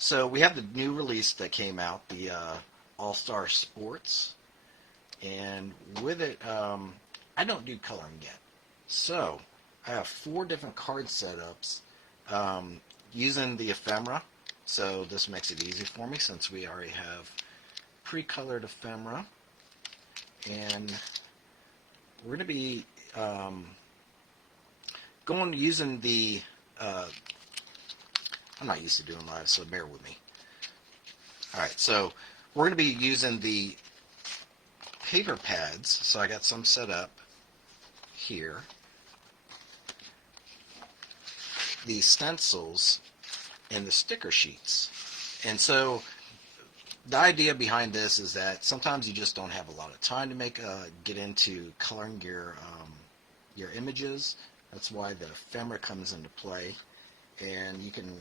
So we have the new release that came out, the All-Star Sports, and with it, I don't do coloring yet. So I have four different card setups um, using the ephemera. So this makes it easy for me since we already have pre-colored ephemera, and we're going to be going using the. I'm not used to doing live, so bear with me. All right, so we're going to be using the paper pads. So I got some set up here. The stencils and the sticker sheets. And so the idea behind this is that sometimes you just don't have a lot of time to get into coloring your images. That's why the ephemera comes into play, and you can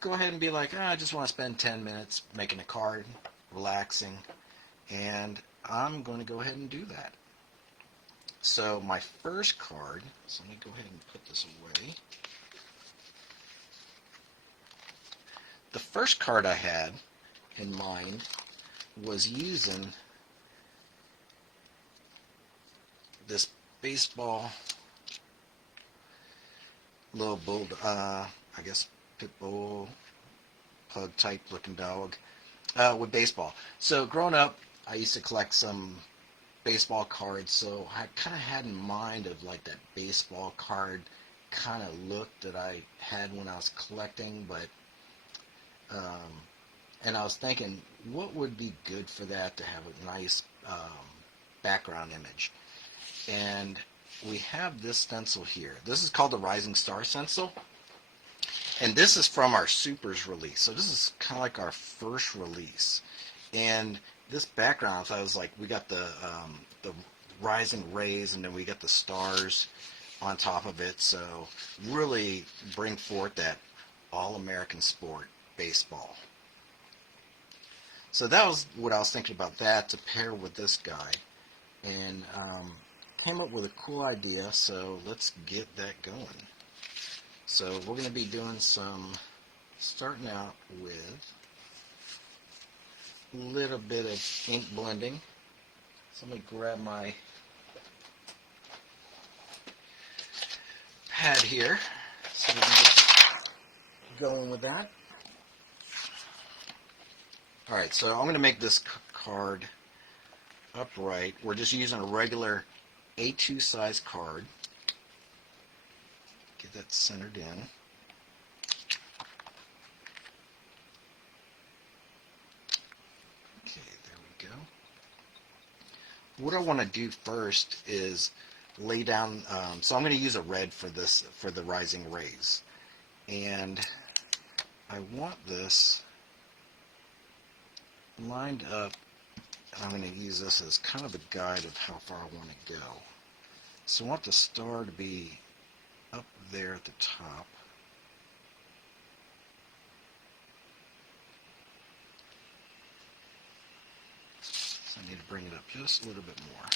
go ahead and be like, I just want to spend 10 minutes making a card, relaxing, and I'm going to go ahead and do that. So my first card, so let me go ahead and put this away. The first card I had in mind was using this baseball little bull, I guess pit bull, pug type looking dog with baseball. So growing up, I used to collect some baseball cards, so I kind of had in mind of like that baseball card kind of look that I had when I was collecting, but and I was thinking, what would be good for that to have a nice background image? And we have this stencil here. This is called the Rising Star stencil, and this is from our Supers release. So this is kind of like our first release. And this background, I was like, we got the rising rays, and then we got the stars on top of it. So really bring forth that all-American sport, baseball. So that was what I was thinking about that to pair with this guy, and came up with a cool idea. So let's get that going. So we're going to be doing starting out with a little bit of ink blending. So let me grab my pad here so we can get going with that. Alright, so I'm going to make this card upright. We're just using a regular A2 size card. Get that centered in. Okay, there we go. What I want to do first is lay down, so I'm going to use a red for the rising rays. And I want this lined up, and I'm going to use this as kind of a guide of how far I want to go. So I want the star to be up there at the top. So I need to bring it up just a little bit more.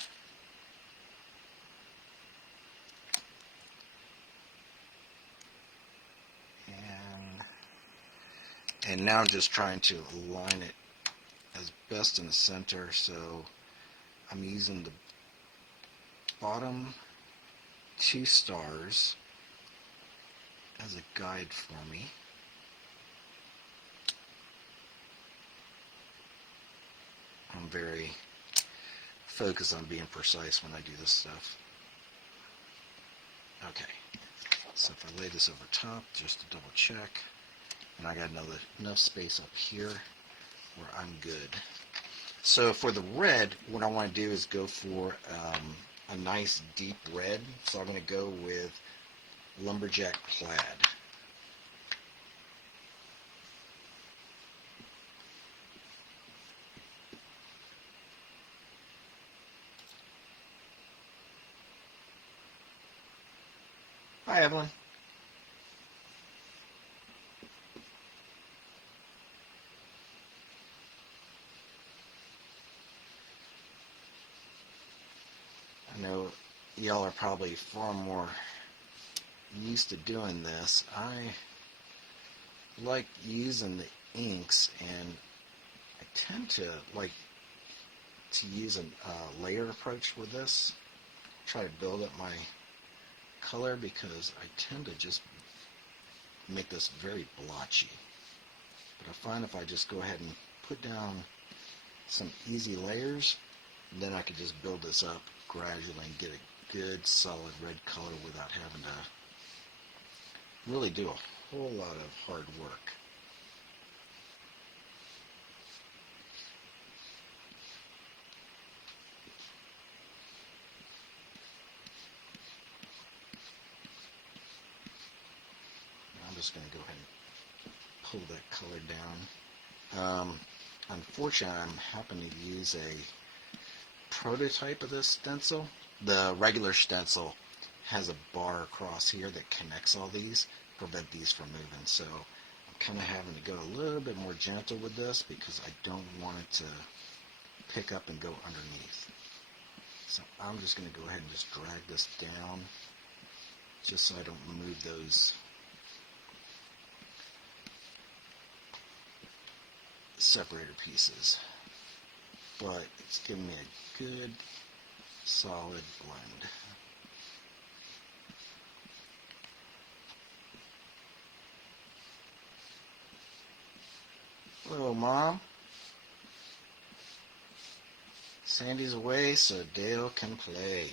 And now I'm just trying to align it as best in the center, so I'm using the bottom two stars as a guide for me. I'm very focused on being precise when I do this stuff. Okay, so if I lay this over top just to double check, and I got enough space up here where I'm good. So for the red, what I want to do is go for a nice deep red. So I'm going to go with Lumberjack Plaid. Hi, Evelyn. I know y'all are probably far more used to doing this. I like using the inks, and I tend to like to use a layer approach with this. Try to build up my color because I tend to just make this very blotchy. But I find if I just go ahead and put down some easy layers, then I can just build this up gradually and get a good solid red color without having to really do a whole lot of hard work. I'm just going to go ahead and pull that color down. Unfortunately, I'm happening to use a prototype of this stencil. The regular stencil has a bar across here that connects all these, prevent these from moving. So I'm kind of having to go a little bit more gentle with this because I don't want it to pick up and go underneath. So I'm just going to go ahead and just drag this down just so I don't move those separator pieces. But it's giving me a good solid blend. Hello, Mom. Sandy's away so Dale can play.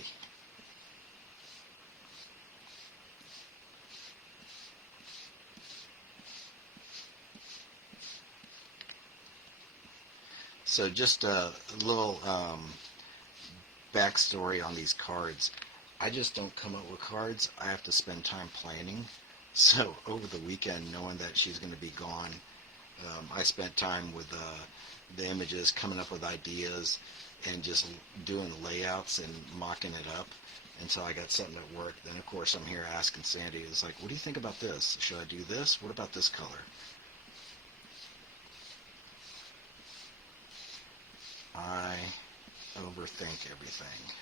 So just a little backstory on these cards. I just don't come up with cards. I have to spend time planning. So over the weekend, knowing that she's going to be gone, I spent time with the images, coming up with ideas, and just doing layouts and mocking it up until I got something that worked. Then, of course, I'm here asking Sandy, it's like, what do you think about this? Should I do this? What about this color? I overthink everything.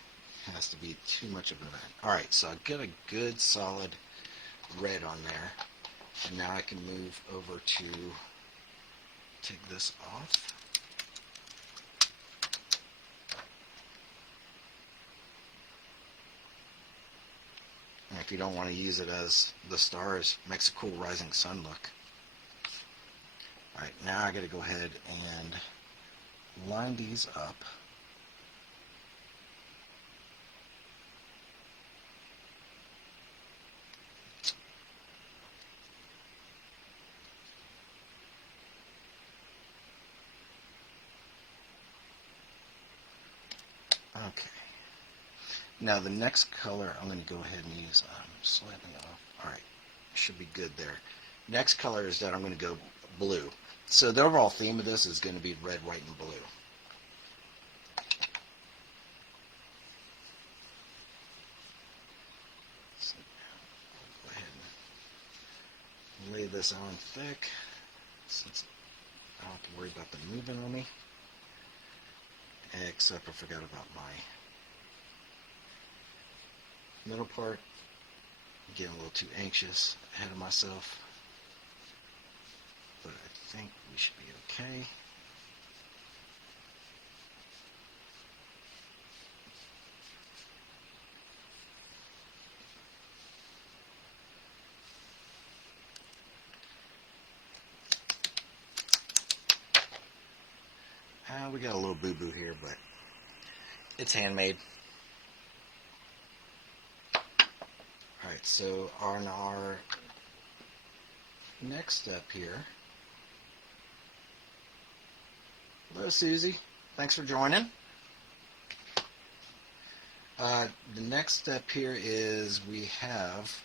It has to be too much of an event. Alright, so I get a good solid red on there. And now I can move over to take this off. And if you don't want to use it as the stars, it makes a cool rising sun look. Alright, now I got to go ahead and line these up. Okay. Now the next color I'm going to go ahead and use slightly off. Alright, should be good there. Next color is that I'm going to go blue. So the overall theme of this is going to be red, white, and blue. So I'll go ahead and lay this on thick since I don't have to worry about them moving on me. Except I forgot about my middle part. I'm getting a little too anxious ahead of myself. But I think we should be okay. We got a little boo-boo here, but it's handmade. Alright, so on our next step here, hello Susie, thanks for joining. The next step here is we have,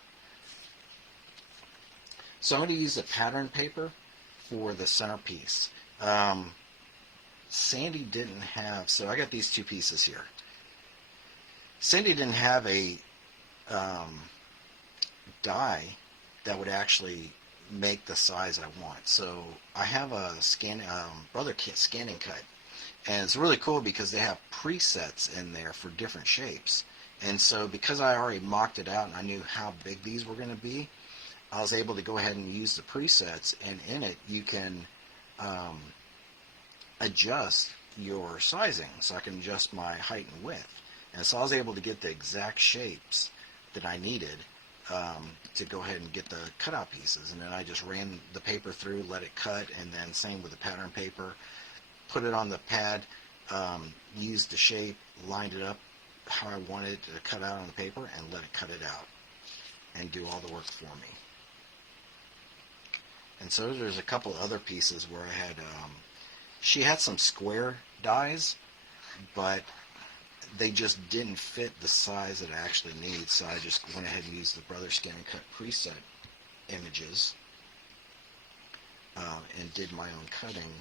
so I'm going to use the pattern paper for the centerpiece. Sandy didn't have, so I got these two pieces here. Sandy didn't have a die that would actually make the size I want. So I have a Brother Kit scanning cut. And it's really cool because they have presets in there for different shapes. And so because I already mocked it out and I knew how big these were going to be, I was able to go ahead and use the presets, and in it you can um, adjust your sizing. So I can adjust my height and width. And so I was able to get the exact shapes that I needed to go ahead and get the cutout pieces. And then I just ran the paper through, let it cut, and then same with the pattern paper. Put it on the pad, used the shape, lined it up how I wanted it to cut out on the paper, and let it cut it out and do all the work for me. And so there's a couple other pieces where I had, she had some square dies, but they just didn't fit the size that I actually need, so I just went ahead and used the Brother Scan and Cut preset images and did my own cutting.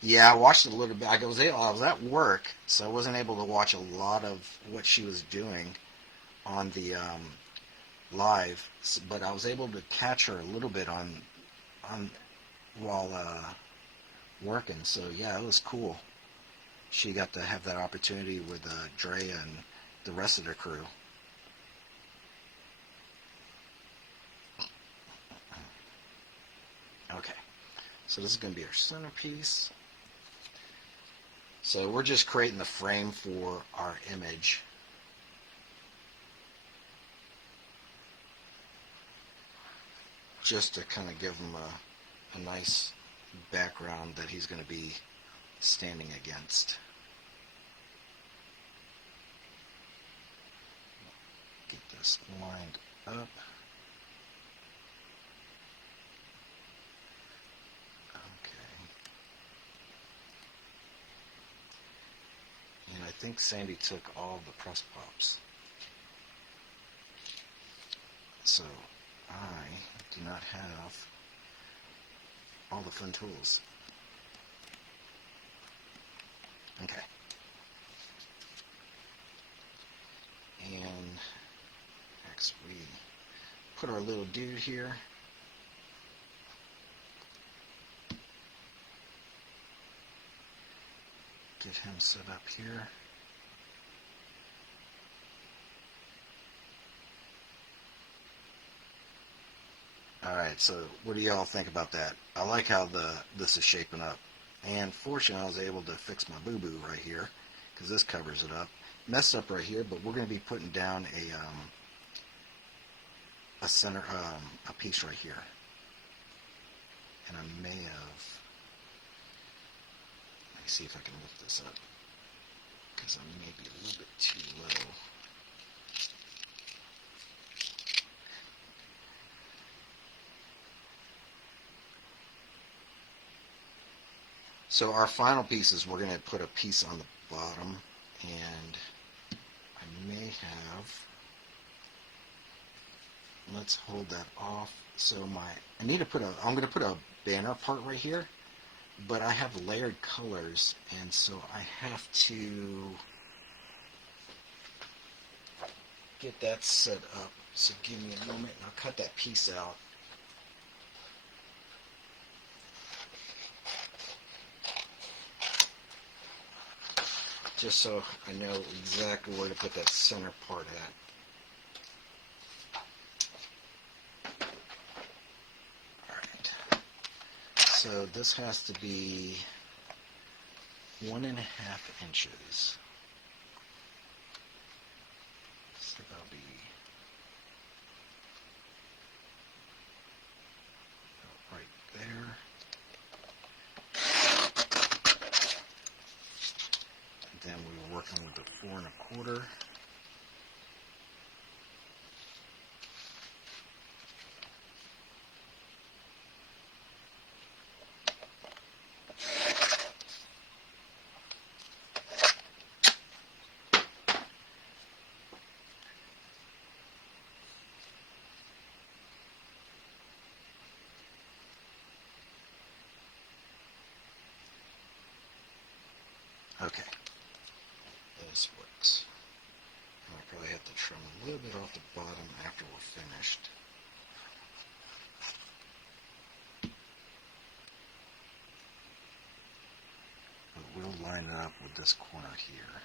Yeah, I watched it a little bit. I was at work, so I wasn't able to watch a lot of what she was doing on the live, but I was able to catch her a little bit on while working. So yeah, it was cool. She got to have that opportunity with Drea and the rest of the crew. Okay, so this is going to be our centerpiece. So we're just creating the frame for our image. Just to kind of give him a nice background that he's going to be standing against. Get this lined up. Okay. And I think Sandy took all the press pops. So I do not have all the fun tools. Okay. And next we put our little dude here. Get him set up here. Alright, so what do y'all think about that? I like how this is shaping up. And fortunately I was able to fix my boo-boo right here, because this covers it up. Messed up right here, but we're going to be putting down a center, a piece right here. And I may have, let me see if I can lift this up, because I may be a little bit too low. So our final piece is we're going to put a piece on the bottom, and I may have, let's hold that off. So I'm going to put a banner part right here, but I have layered colors, and so I have to get that set up. So give me a moment and I'll cut that piece out. Just so I know exactly where to put that center part at. Alright. So this has to be 1.5 inches. So that'll be right there. Then we were working with the 4 1/4. Okay. This works. And I'll probably have to trim a little bit off the bottom after we're finished. But we'll line it up with this corner here.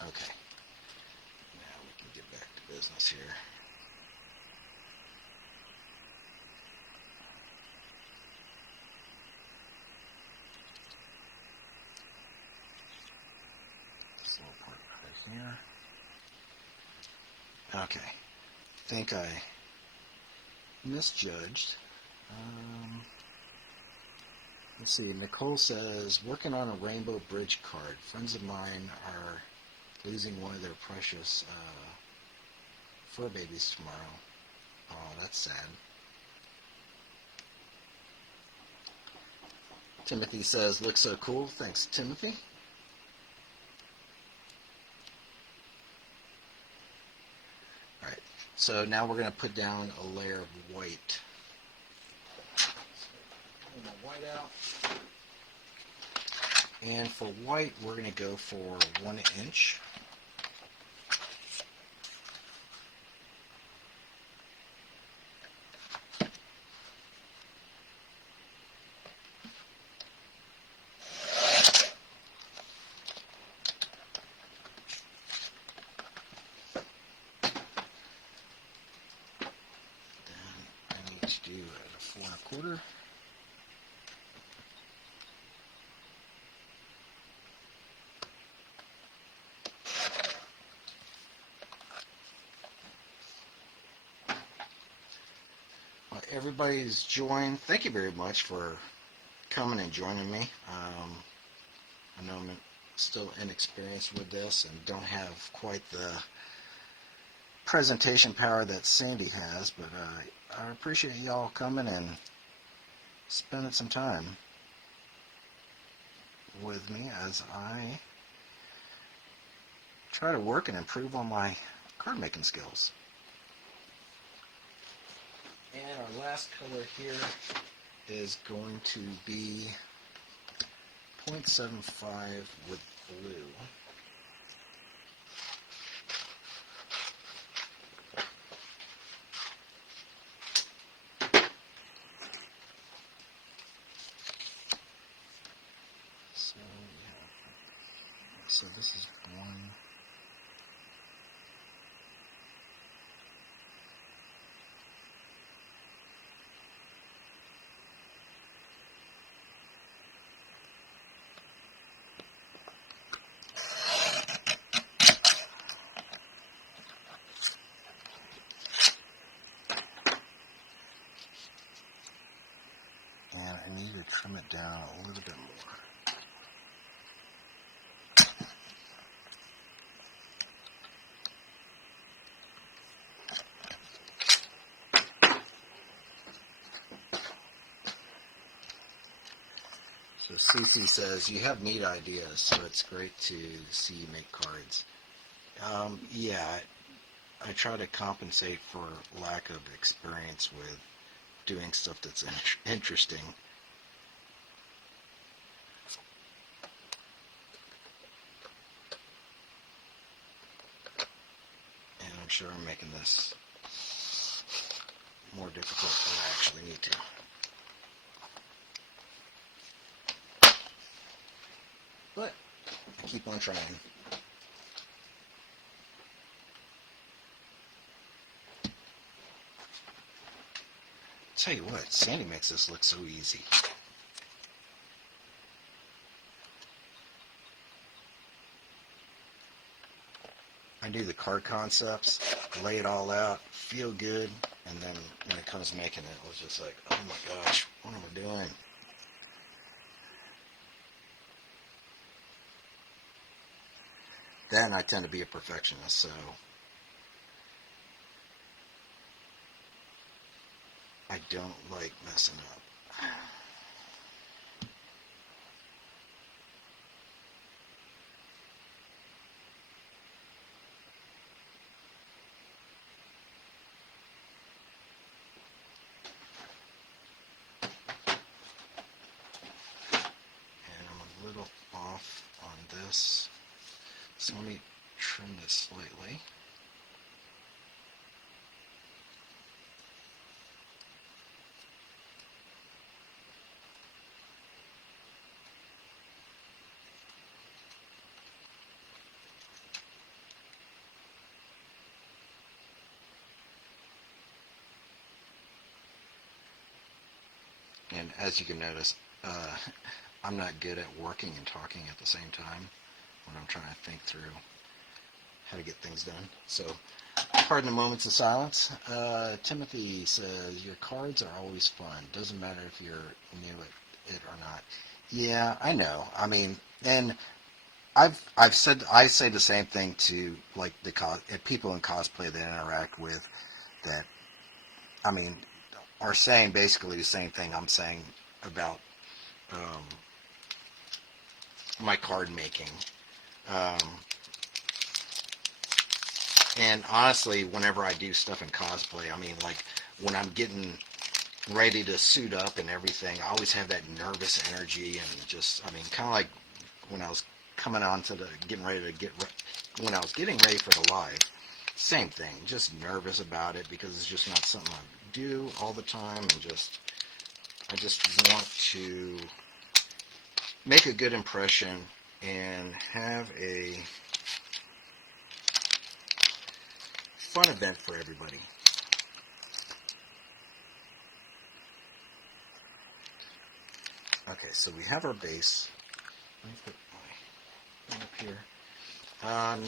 Okay, now we can get back to business here. This little part right here. Okay, I think I misjudged. Let's see, Nicole says, working on a Rainbow Bridge card. Friends of mine are losing one of their precious fur babies tomorrow. Oh, that's sad. Timothy says, looks so cool. Thanks, Timothy. Alright, so now we're going to put down a layer of white. Pull my white out. And for white, we're going to go for 1 inch. Do at a 4 1/4. Well, everybody's joined. Thank you very much for coming and joining me. I know I'm still inexperienced with this and don't have quite the presentation power that Sandy has, but I appreciate y'all coming and spending some time with me as I try to work and improve on my card making skills. And our last color here is going to be 0.75 with blue. So this is 1. And I need to trim it down a little bit more. So Susie says, you have neat ideas, so it's great to see you make cards. Yeah, I try to compensate for lack of experience with doing stuff that's interesting. And I'm sure I'm making this more difficult than I actually need to. But I keep on trying. Tell you what, Sandy makes this look so easy. I do the card concepts, lay it all out, feel good, and then when it comes making it, it was just like, oh my gosh, what am I doing? Then I tend to be a perfectionist, so I don't like messing up. And I'm a little off on this, so let me trim this slightly. And as you can notice, uh, I'm not good at working and talking at the same time when I'm trying to think through how to get things done. So, pardon the moments of silence. Timothy says, your cards are always fun. Doesn't matter if you're new at it or not. Yeah, I know. I mean, and I've said I say the same thing to like the people in cosplay that I interact with that I mean are saying basically the same thing I'm saying about um, my card making. Um, and honestly, whenever I do stuff in cosplay, I mean, like when I'm getting ready to suit up and everything, I always have that nervous energy and just, I mean, kind of like when I was coming on to the getting ready to when I was getting ready for the live, same thing, just nervous about it because it's just not something I do all the time, and I just want to make a good impression and have a fun event for everybody. Okay, so we have our base. Let me put my thing up here.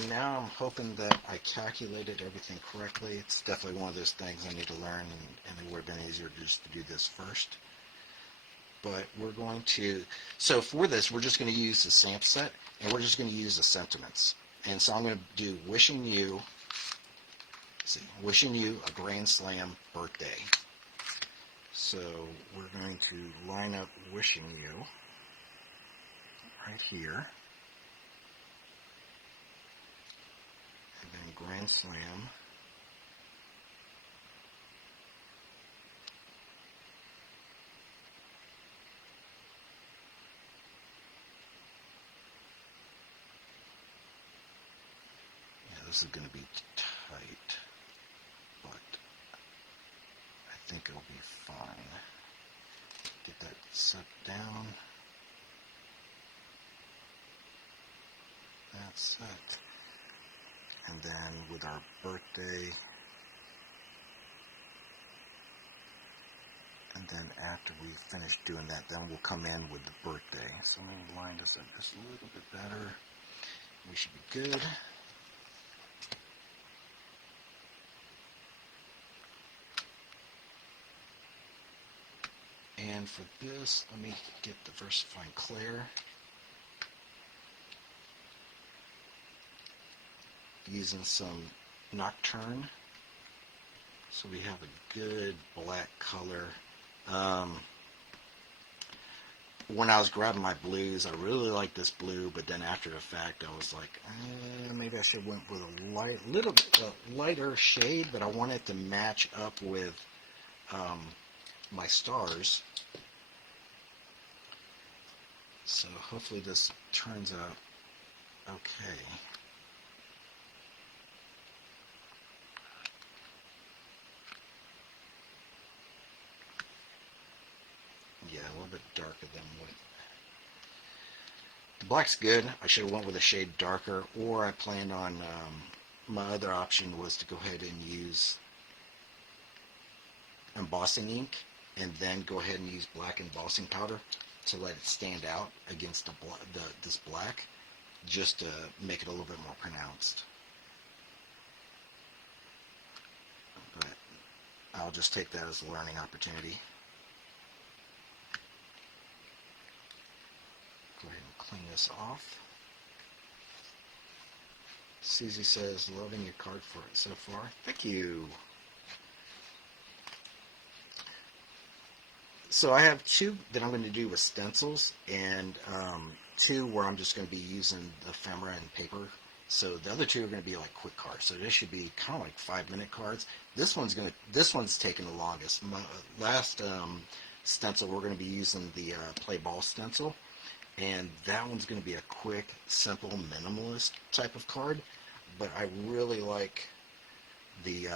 Now I'm hoping that I calculated everything correctly. It's definitely one of those things I need to learn, and it would have been easier just to do this first. But we're going to, so for this, we're just going to use the sample set, and we're just going to use the sentiments. And so I'm going to do wishing you a Grand Slam birthday. So we're going to line up wishing you right here. And then Grand Slam. Yeah, this is going to be tight, but I think it'll be fine. Get that set down. That's it. And then with our birthday, and then after we finish doing that, then we'll come in with the birthday. So let me line this up just a little bit better. We should be good. And for this, let me get the VersaFine Clear. Using some Nocturne. So we have a good black color. When I was grabbing my blues, I really liked this blue, but then after the fact, I was like, maybe I should have went with a little bit lighter shade, but I wanted it to match up with my stars. So hopefully this turns out okay. Yeah, a little bit darker than what. The black's good. I should have went with a shade darker, or I planned on, my other option was to go ahead and use embossing ink and then go ahead and use black embossing powder to let it stand out against this black, just to make it a little bit more pronounced. But I'll just take that as a learning opportunity. Go ahead and clean this off. Susie says, loving your card for it so far. Thank you. So I have two that I'm going to do with stencils, and two where I'm just going to be using the ephemera and paper. So the other two are going to be like quick cards. So this should be kind of like 5-minute cards. This one's taking the longest. My last stencil, we're going to be using the play ball stencil, and that one's going to be a quick, simple, minimalist type of card. But I really like the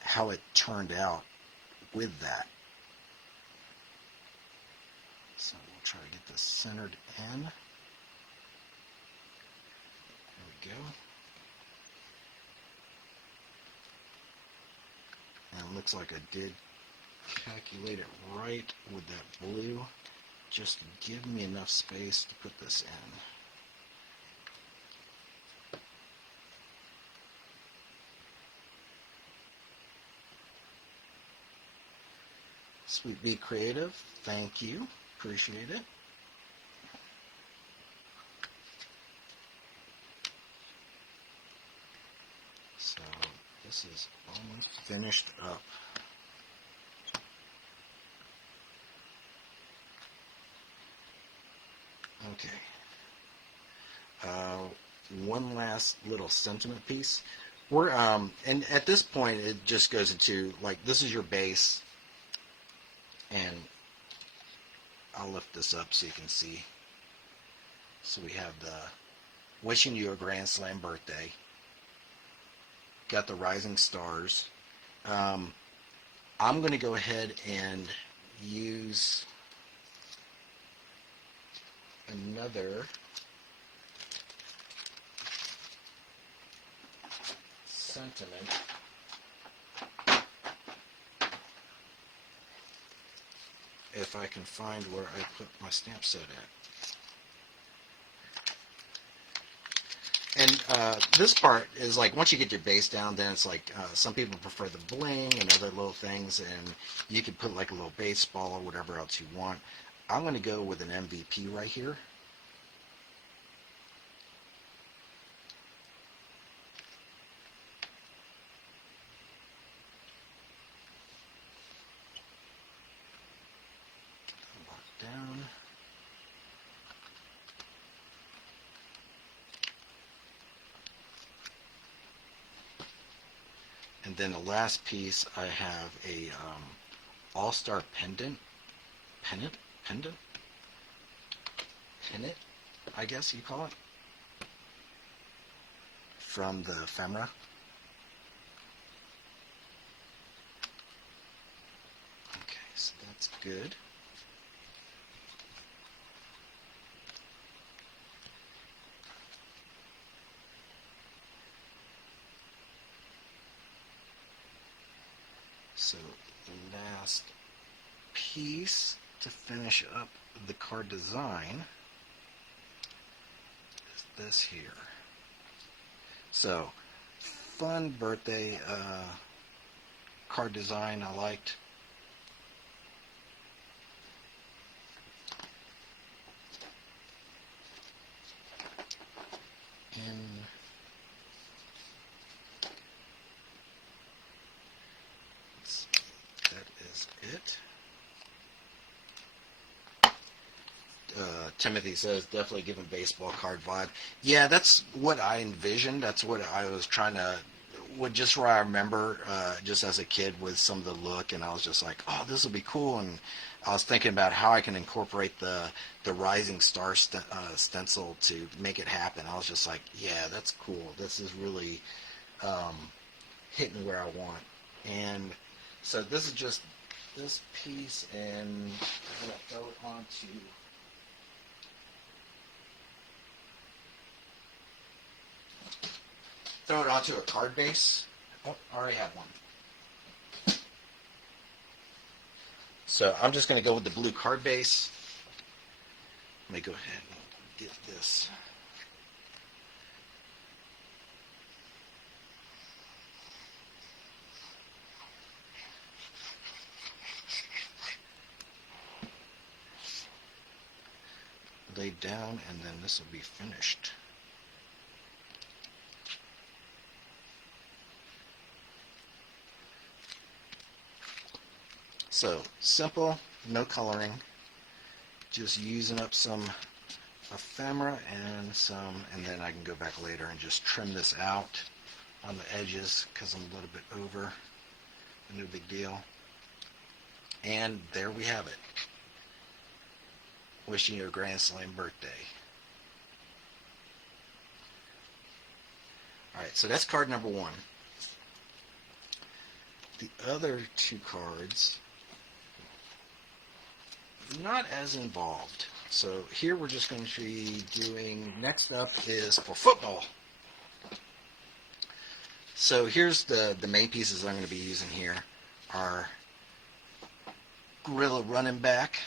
how it turned out with that. So we'll try to get this centered in. There we go. And it looks like I did calculate it right with that blue. Just give me enough space to put this in. Sweet Bee Creative, thank you. Appreciate it. So this is almost finished up. Okay. One last little sentiment piece. We're and at this point it just goes into like this is your base, and I'll lift this up so you can see. So we have the wishing you a grand slam birthday. Got the rising stars. I'm going to go ahead and use another sentiment. If I can find where I put my stamp set at. And this part is like once you get your base down, then it's like some people prefer the bling and other little things, and you can put like a little baseball or whatever else you want. I'm going to go with an MVP right here. Lock down. And then the last piece, I have a all-star pendant, I guess you call it, from the Ephemera. Okay, so that's good. So the last piece to finish up the card design is this here. So fun birthday card design I liked. And that is it. Timothy says definitely giving baseball card vibe. Yeah, that's what I envisioned. That's what I was trying to, just where I remember just as a kid with some of the look, and I was just like, oh, this will be cool. And I was thinking about how I can incorporate the rising star stencil to make it happen. I was just like, yeah, that's cool. This is really hitting where I want. And so this is just this piece, and I'm going to throw it onto a card base. Oh, I already have one. So I'm just going to go with the blue card base. Let me go ahead and get this. Laid down, and then this will be finished. So simple, no coloring, just using up some ephemera and then I can go back later and just trim this out on the edges because I'm a little bit over. No big deal. And there we have it. Wishing you a grand slam birthday. Alright, so that's card number one. The other two cards, not as involved. So here we're just going to be doing, next up is for football. So here's the main pieces I'm going to be using here are gorilla running back,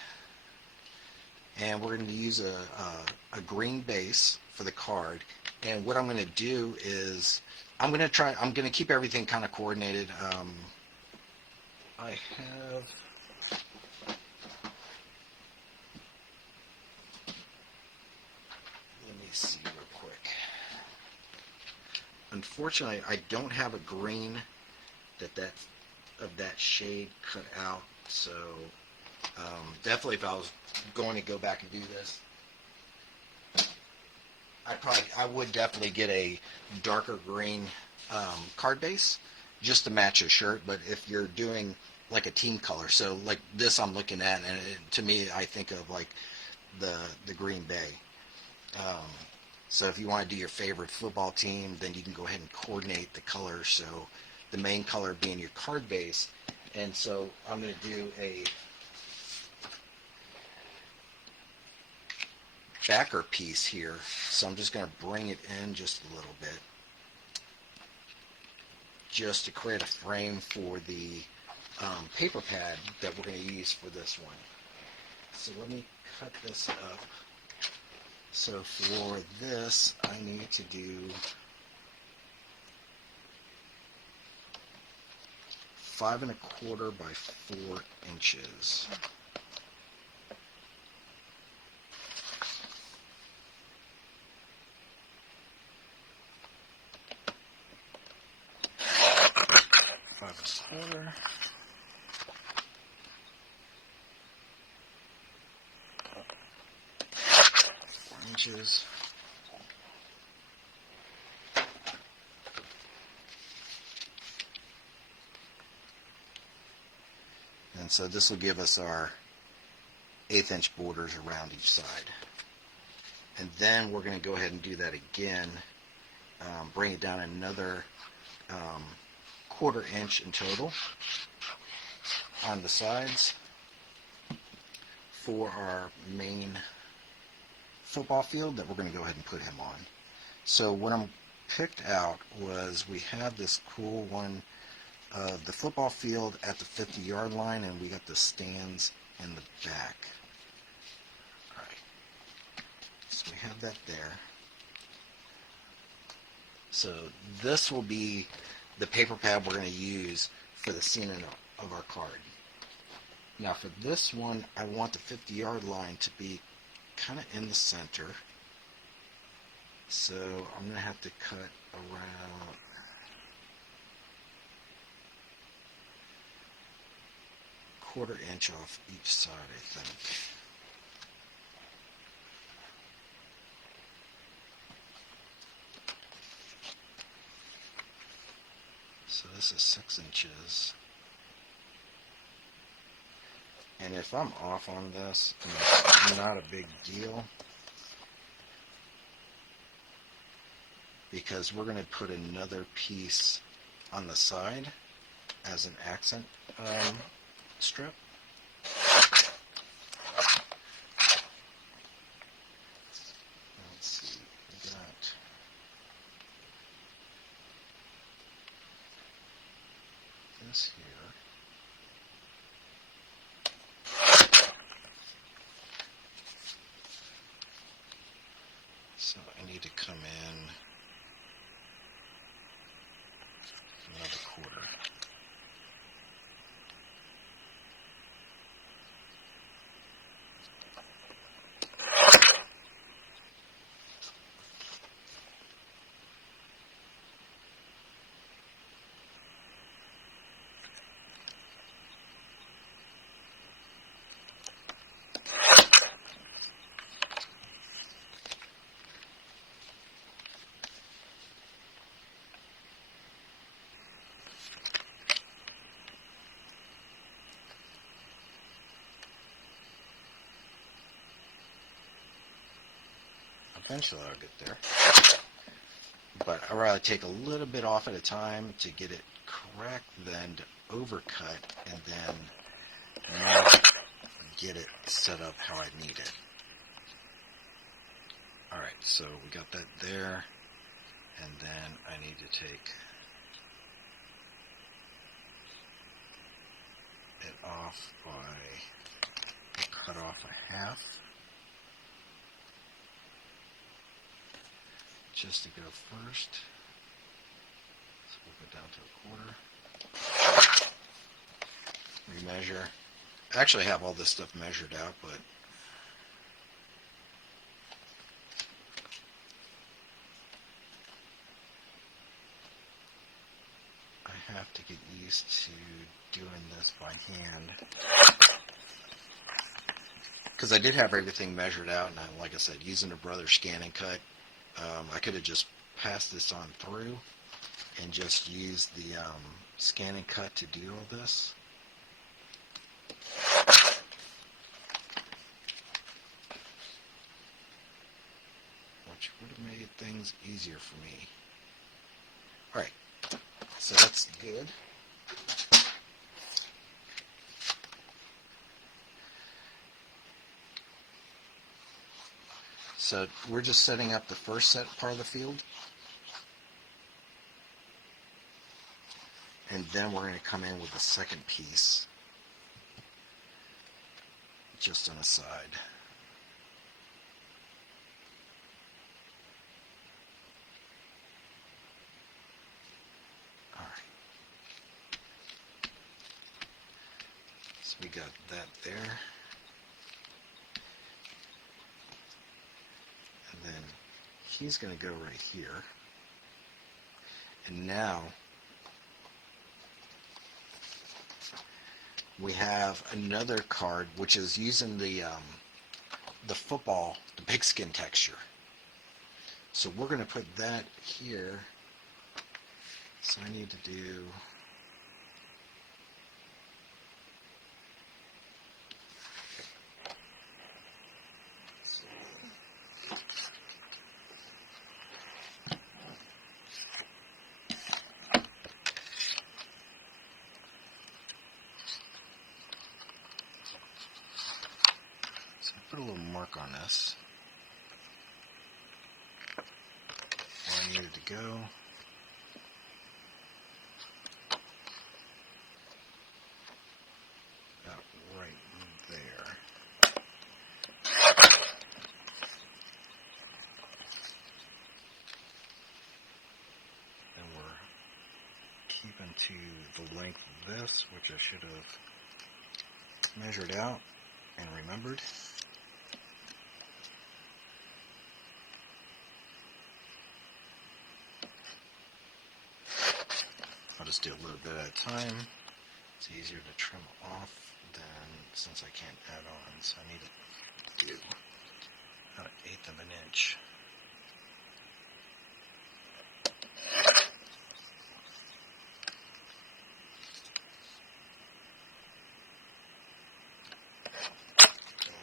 and we're going to use a green base for the card. And what I'm going to do is I'm going to keep everything kind of coordinated. I have, let me see real quick. Unfortunately, I don't have a green of that shade cut out, so definitely if I was going to go back and do this, I would definitely get a darker green card base just to match your shirt. But if you're doing like a team color, so like this I'm looking at, and to me I think of like the Green Bay. So if you want to do your favorite football team, then you can go ahead and coordinate the colors. So the main color being your card base, and so I'm going to do a backer piece here. So I'm just going to bring it in just a little bit, just to create a frame for the paper pad that we're going to use for this one. So let me cut this up. So for this, I need to do 5 1/4 by 4 inches. Quarter. 4 inches. And so this will give us our 1/8 inch borders around each side. And then we're going to go ahead and do that again. Bring it down another 1/4 inch in total on the sides for our main football field that we're going to go ahead and put him on. So what I'm picked out was we have this cool one, the football field at the 50-yard line, and we got the stands in the back. All right, so we have that there. So this will be the paper pad we're going to use for the ceiling of our card. Now for this one, I want the 50-yard line to be kind of in the center. So I'm going to have to cut around quarter inch off each side, I think. So this is 6 inches. And if I'm off on this, it's not a big deal, because we're going to put another piece on the side as an accent strip. Let's see, we got this here. So I need to come in another quarter. Eventually I'll get there, but I'd rather take a little bit off at a time to get it correct than to overcut and then not get it set up how I need it. Alright, so we got that there, and then I need to take it off off by cut off a half just to go first. So we'll go down to a quarter. Remeasure. I actually have all this stuff measured out, but I have to get used to doing this by hand. Because I did have everything measured out, and like I said, using a brother scan and cut, I could have just passed this on through and just used the scan and cut to do all this. Which would have made things easier for me. Alright, so that's good. So we're just setting up the first set part of the field. And then we're going to come in with the second piece. Just on the side. Alright. So we got that there. And then he's going to go right here. And now we have another card which is using the football, the pigskin texture. So we're going to put that here. So I need to do put a little mark on this where I need it to go. About right there. And we're keeping to the length of this, which I should have measured out and remembered. I'll just do a little bit at a time. It's easier to trim off than since I can't add on, so I need to do about 1/8 of an inch.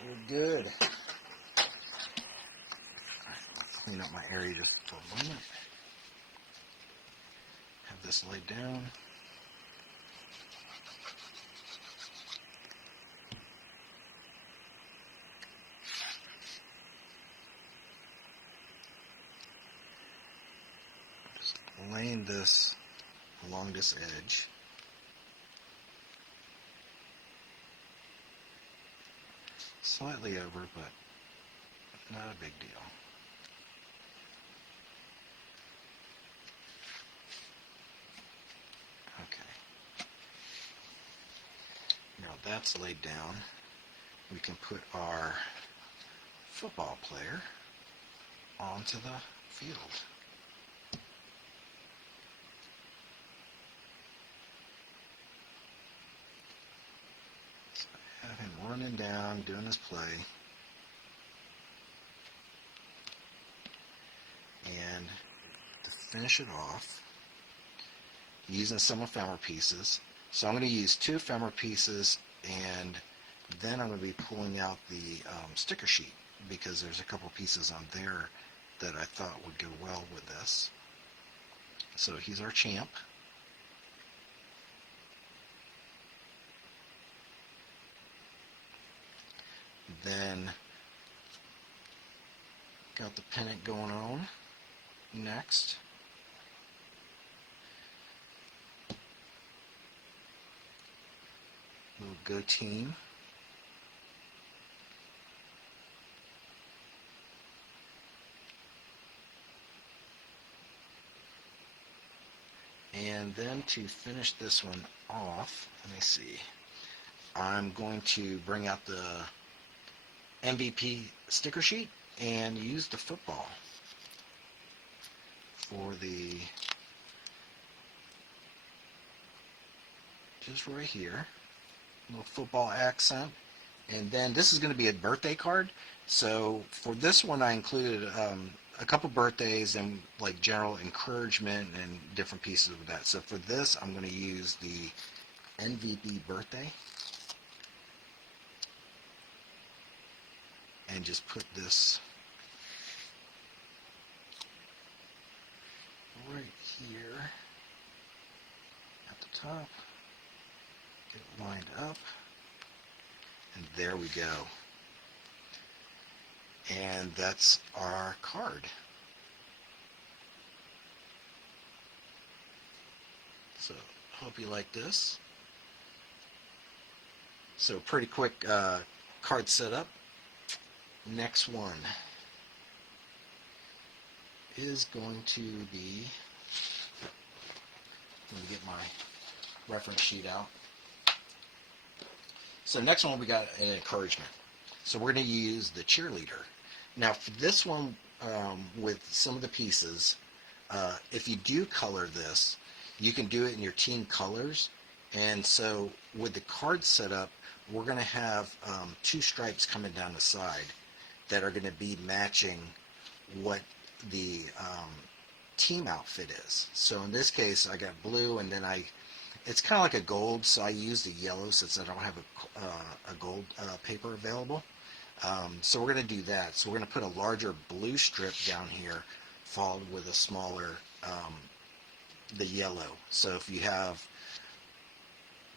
We're good. Alright, I'll clean up my area just for a moment. Have this laid down. Just laying this along this edge. Slightly over, but not a big deal. Okay. Now that's laid down, we can put our football player onto the field. So have him running down, doing his play. And to finish it off, using some ephemera pieces. So I'm going to use 2 ephemera pieces, and then I'm going to be pulling out the sticker sheet because there's a couple pieces on there that I thought would go well with this. So he's our champ. Then got the pennant going on next. Little Go team. And then to finish this one off, let me see, I'm going to bring out the MVP sticker sheet and use the football for the, just right here, little football accent. And then this is going to be a birthday card. So for this one, I included a couple birthdays and like general encouragement and different pieces of that. So for this, I'm going to use the MVP birthday and just put this right here at the top, get it lined up, and there we go. And that's our card. So hope you like this. So pretty quick card setup. Next one is going to be, let me get my reference sheet out. So next one we got an encouragement. So we're going to use the cheerleader. Now for this one, with some of the pieces, if you do color this, you can do it in your team colors. And so with the card setup, we're going to have two stripes coming down the side that are going to be matching what the team outfit is. So in this case, I got blue, and then it's kind of like a gold, so I use the yellow since I don't have a gold paper available. So we're going to do that. So we're going to put a larger blue strip down here, followed with a smaller, the yellow. So if you have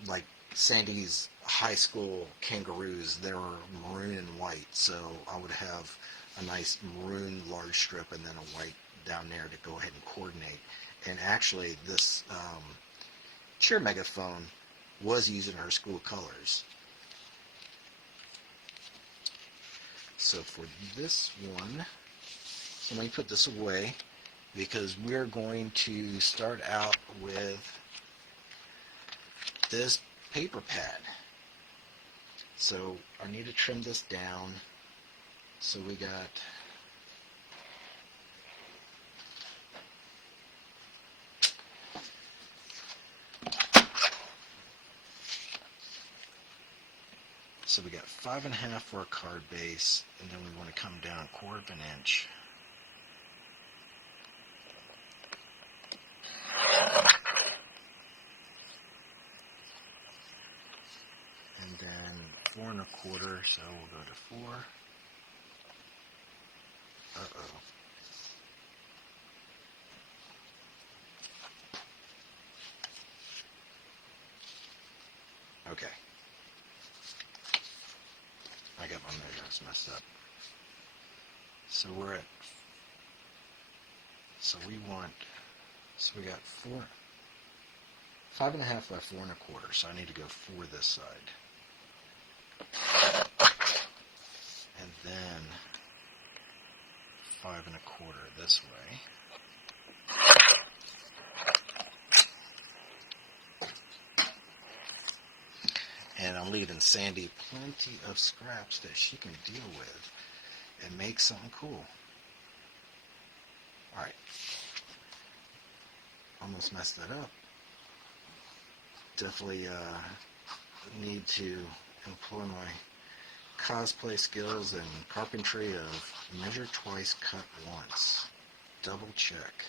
like Sandy's high school kangaroos, they were maroon and white, so I would have a nice maroon large strip and then a white down there to go ahead and coordinate. And actually this cheer megaphone was using her school colors. So for this one, let me put this away because we're going to start out with this paper pad. So I need to trim this down. So we got So we got 5.5 for a card base, and then we want to come down 1/4 of an inch. And then 4 1/4, so we'll go to 4. Uh-oh. Okay. I got my measurements messed up. So we're at, so we got 5.5 by 4 1/4, so I need to go 4 this side. And then 5 1/4 this way. And I'm leaving Sandy plenty of scraps that she can deal with and make something cool. Alright. Almost messed that up. Definitely need to employ my cosplay skills and carpentry of measure twice, cut once. Double check.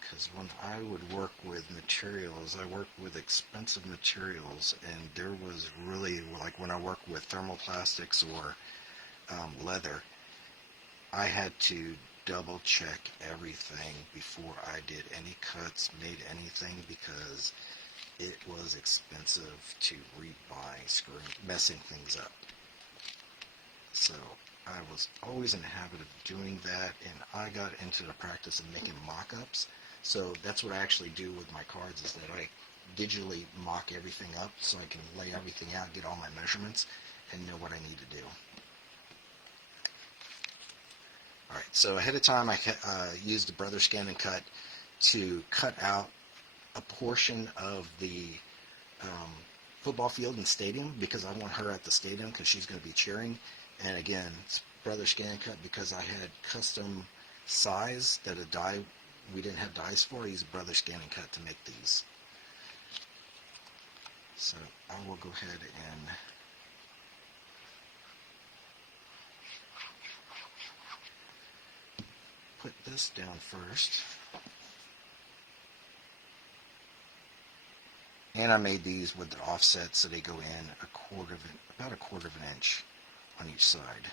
Because when I would work with materials, I worked with expensive materials, and there was really, like when I worked with thermoplastics or leather, I had to double check everything before I did any cuts, made anything, because it was expensive to rebuy, messing things up. So I was always in the habit of doing that, and I got into the practice of making mock-ups. So that's what I actually do with my cards, is that I digitally mock everything up so I can lay everything out, get all my measurements, and know what I need to do. Alright, so ahead of time I used the Brother Scan and Cut to cut out a portion of the football field and stadium, because I want her at the stadium because she's going to be cheering. And again, it's Brother Scan Cut because I had custom size that a die we didn't have dies for. I used Brother Scan and Cut to make these. So I will go ahead and put this down first. And I made these with the offset so they go in about a quarter of an inch on each side.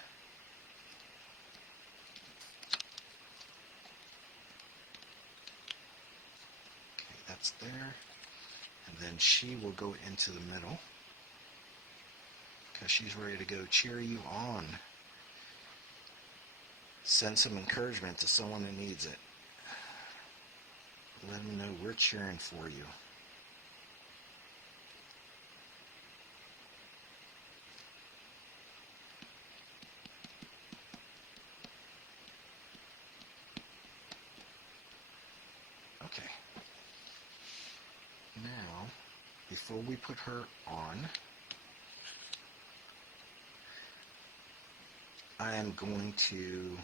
Okay, that's there. And then she will go into the middle because she's ready to go cheer you on. Send some encouragement to someone who needs it. Let them know we're cheering for you. Okay. Now, before we put her on, I am going to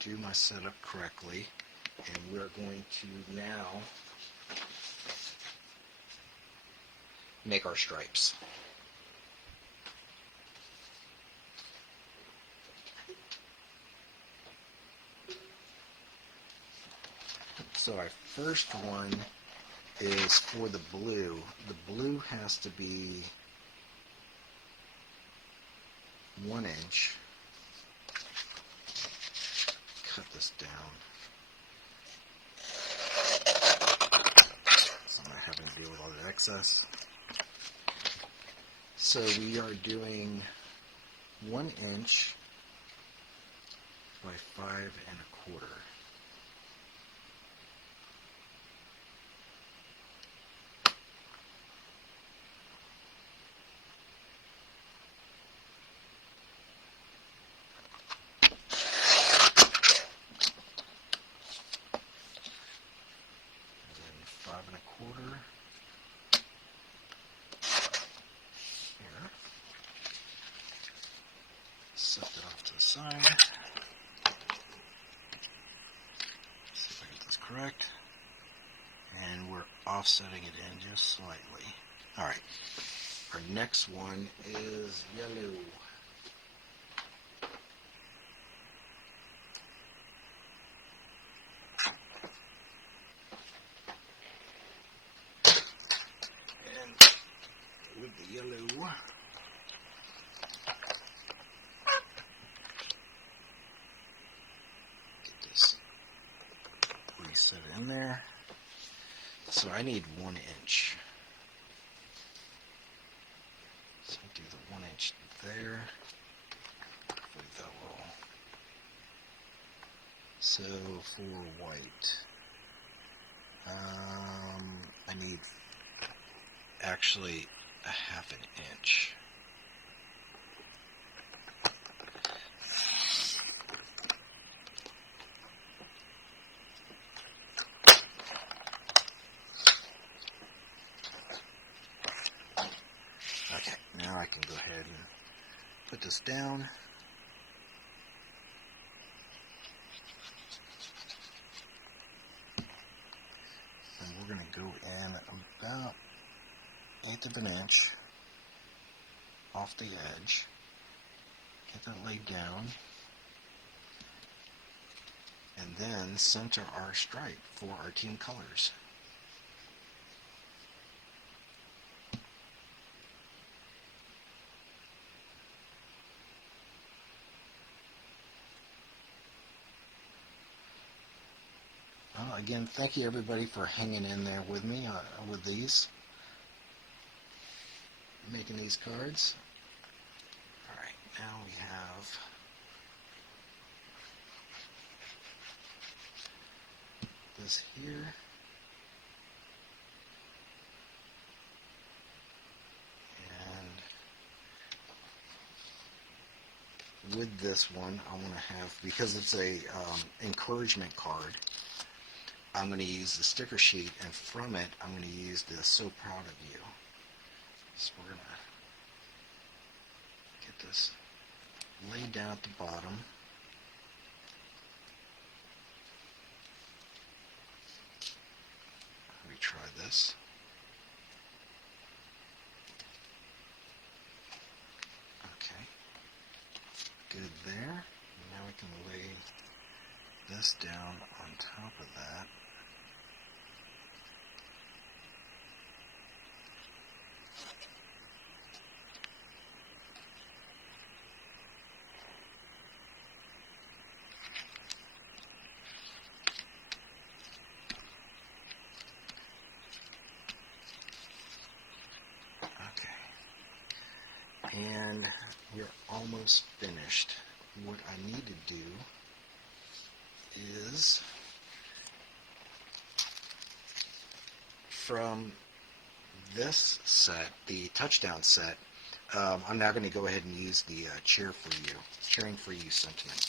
do my setup correctly, and we're going to now make our stripes. So our first one is for the blue. The blue has to be 1 inch. Cut this down so I'm not having to deal with all the excess. So we are doing 1 inch by 5 1/4. Set that off to the side. See if I get this correct. And we're offsetting it in just slightly. Alright, our next one is yellow. And with the yellow, set it in there. So I need 1 inch. So I do the 1 inch there. Hopefully that will. So for white, I need actually a 1/2 inch. Okay, now I can go ahead and put this down. And we're going to go in about 1/8 inch off the edge. Get that laid down. And then center our stripe for our team colors. Well, again, thank you everybody for hanging in there with me with these, making these cards. Alright, now we have this here. And with this one, I want to have, because it's a encouragement card, I'm going to use the sticker sheet, and from it, I'm going to use the So Proud of You. So we're going to get this laid down at the bottom. Retry this. Okay. Good there. Now we can lay this down on top of that. And we're almost finished. What I need to do is, from this set, the touchdown set, I'm now going to go ahead and use the cheering for you sentiment.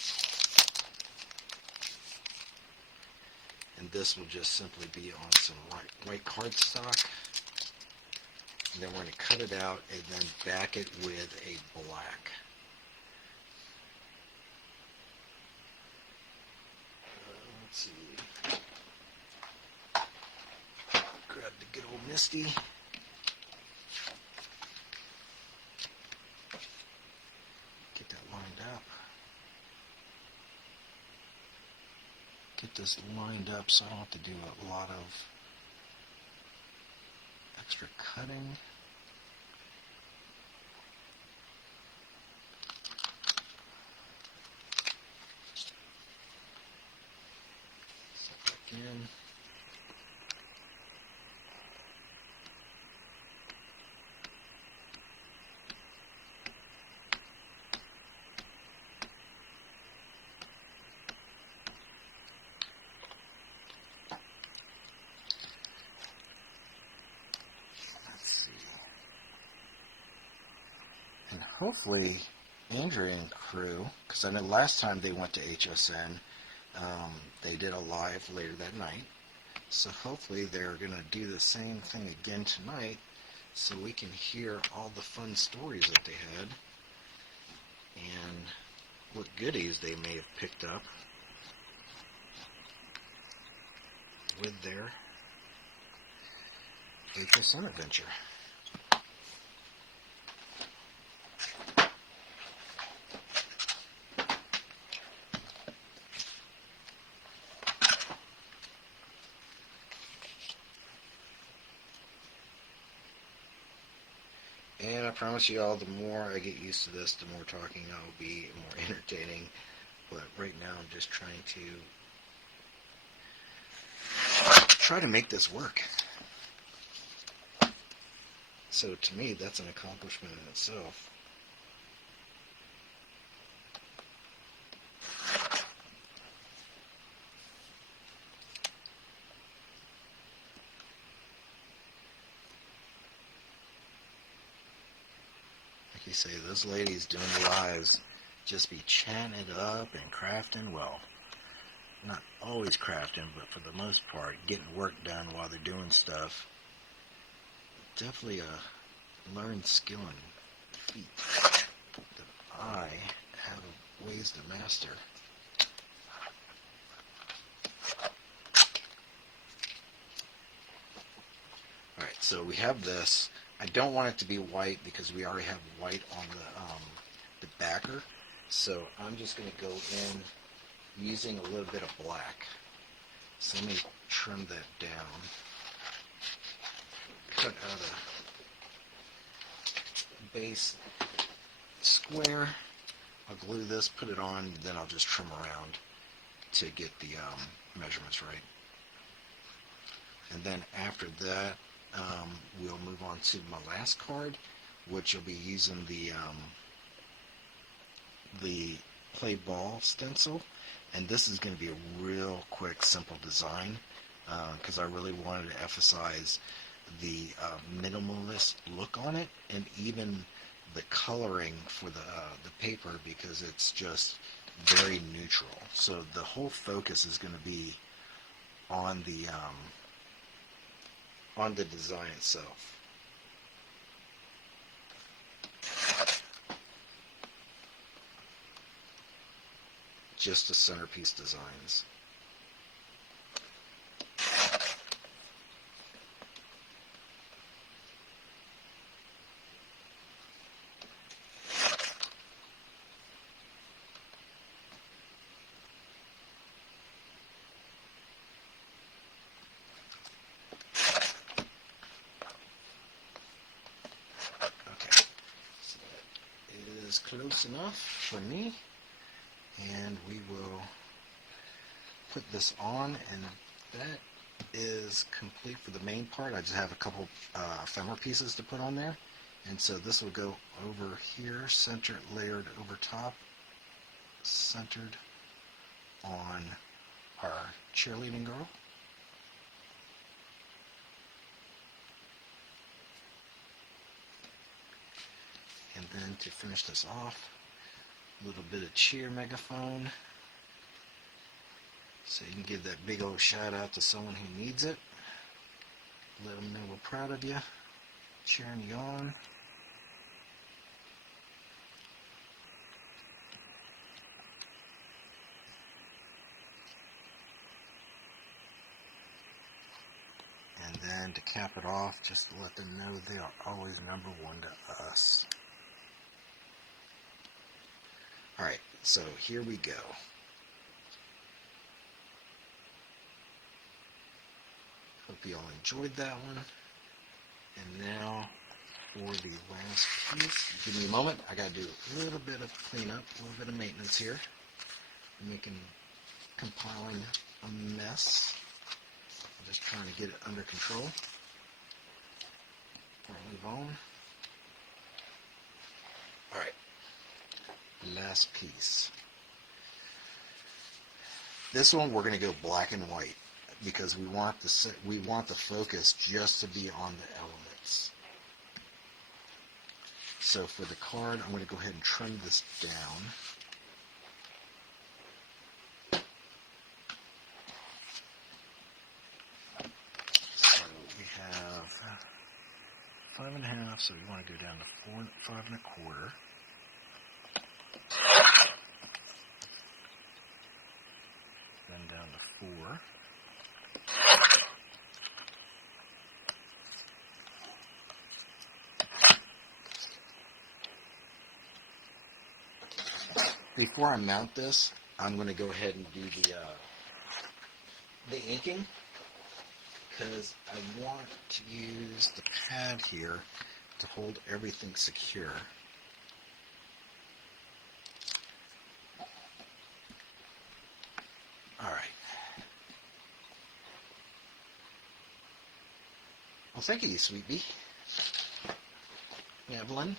And this will just simply be on some white cardstock. And then we're going to cut it out and then back it with a black. Let's see. Grab the good old Misty. Get that lined up. Get this lined up so I don't have to do a lot of extra cutting. Set that in. And hopefully Andrea and crew, because I know last time they went to HSN, they did a live later that night. So hopefully they're going to do the same thing again tonight so we can hear all the fun stories that they had and what goodies they may have picked up with their HSN adventure. And I promise you all, the more I get used to this, the more talking I'll be, more entertaining. But right now I'm just trying to make this work. So to me, that's an accomplishment in itself. Like you say, those ladies doing the lives just be chatting it up and crafting. Well, not always crafting, but for the most part, getting work done while they're doing stuff. Definitely a learned skill and feat that I have ways to master. Alright, so we have this. I don't want it to be white because we already have white on the backer. So I'm just going to go in using a little bit of black. So let me trim that down. Cut out a base square. I'll glue this, put it on, then I'll just trim around to get the measurements right. And then after that, we'll move on to my last card, which will be using the play ball stencil. And this is going to be a real quick, simple design. because I really wanted to emphasize the minimalist look on it, and even the coloring for the paper, because it's just very neutral. So the whole focus is going to be on the design itself. Just the centerpiece designs. Okay, so that is close enough for me, and we will put this on, and that is complete for the main part. I just have a couple ephemera pieces to put on there, and so this will go over here, centered, layered over top, centered on our cheerleading girl. And then to finish this off, a little bit of cheer megaphone, so you can give that big old shout out to someone who needs it. Let them know we're proud of you, cheering you on. And then to cap it off, just to let them know they are always number one to us. Alright, so here we go. Hope you all enjoyed that one. And now for the last piece. Give me a moment. I gotta do a little bit of cleanup, a little bit of maintenance here. I'm compiling a mess. I'm just trying to get it under control before I move on. Alright. Last piece. This one we're going to go black and white, because we want the focus just to be on the elements. So for the card, I'm going to go ahead and trim this down. So we have 5.5, so we want to go down to 5.25. Then down to 4. Before I mount this, I'm going to go ahead and do the inking, because I want to use the pad here to hold everything secure. Alright. Well, thank you, sweet bee. Evelyn.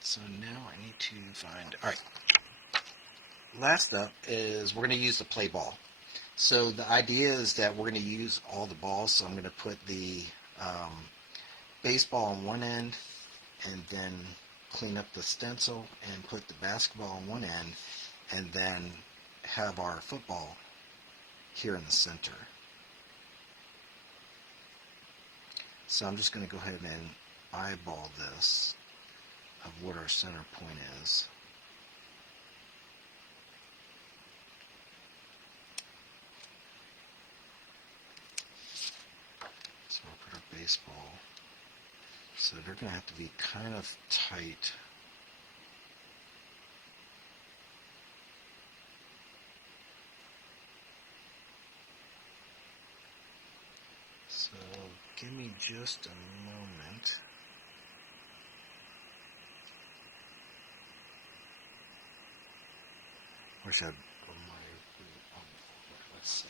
So now I need to find... Alright. Last up is we're going to use the play ball. So the idea is that we're going to use all the balls. So I'm going to put the baseball on one end, and then clean up the stencil and put the basketball on one end, and then have our football here in the center. So I'm just going to go ahead and eyeball this of what our center point is. So we'll put our baseball. So they're going to have to be kind of tight. So give me just a moment. Wish I'd put my, let's see.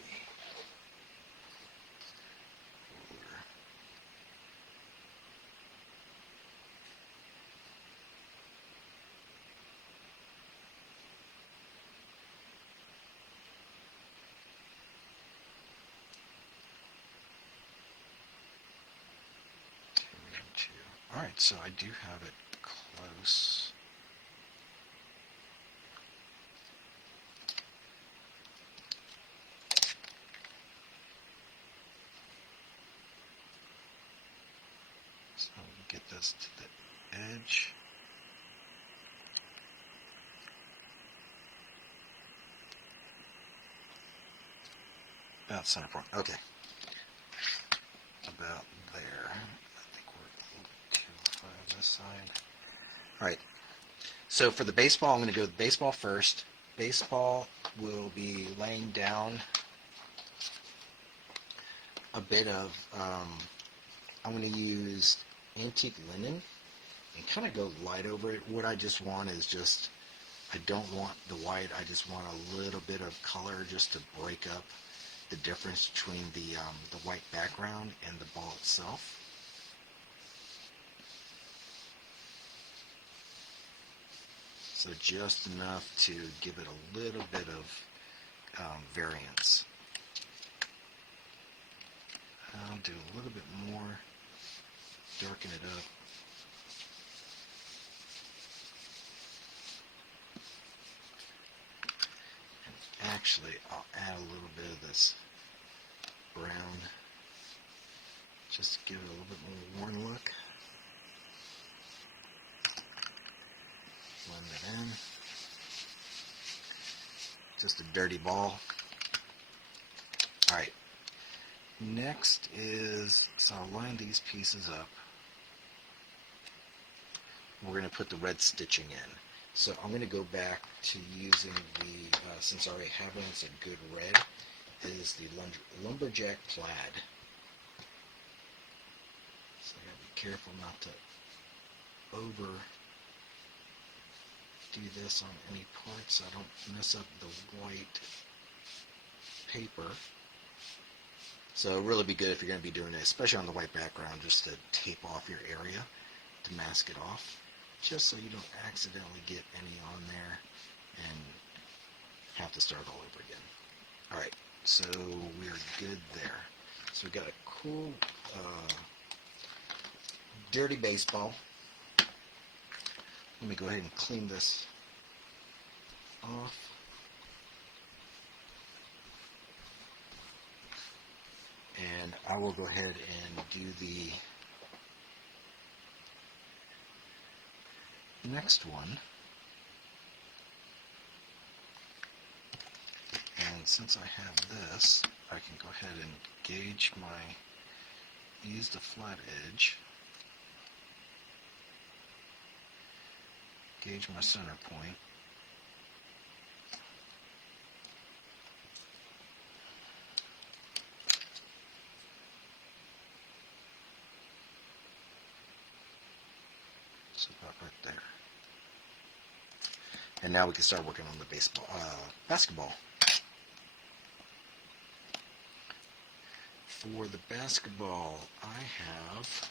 so I do have it close. So get this to the edge. About center point. Okay. About there. I think we're a little bit too far on this side. All right. So for the baseball, I'm going to go with baseball first. Baseball will be laying down a bit of, I'm going to use antique linen and kind of go light over it. What I just want is just, I don't want the white, I just want a little bit of color just to break up the difference between the white background and the ball itself. So just enough to give it a little bit of variance. I'll do a little bit more, darken it up. And actually, I'll add a little bit of this brown, just to give it a little bit more worn look. Blend it in. Just a dirty ball. Alright. Next is, so I'll line these pieces up. We're going to put the red stitching in. So I'm going to go back to using the, since I already have it, it's a good red, is the lumberjack plaid. So I got to be careful not to over do this on any parts so I don't mess up the white paper. So it'll really be good if you're going to be doing it, especially on the white background, just to tape off your area to mask it off, just so you don't accidentally get any on there and have to start all over again. Alright, so we're good there. So we got a cool dirty baseball. Let me go ahead and clean this off. And I will go ahead and do the next one. And since I have this, I can go ahead and gauge use the flat edge, gauge my center point. So about right there. And now we can start working on the basketball. For the basketball, I have,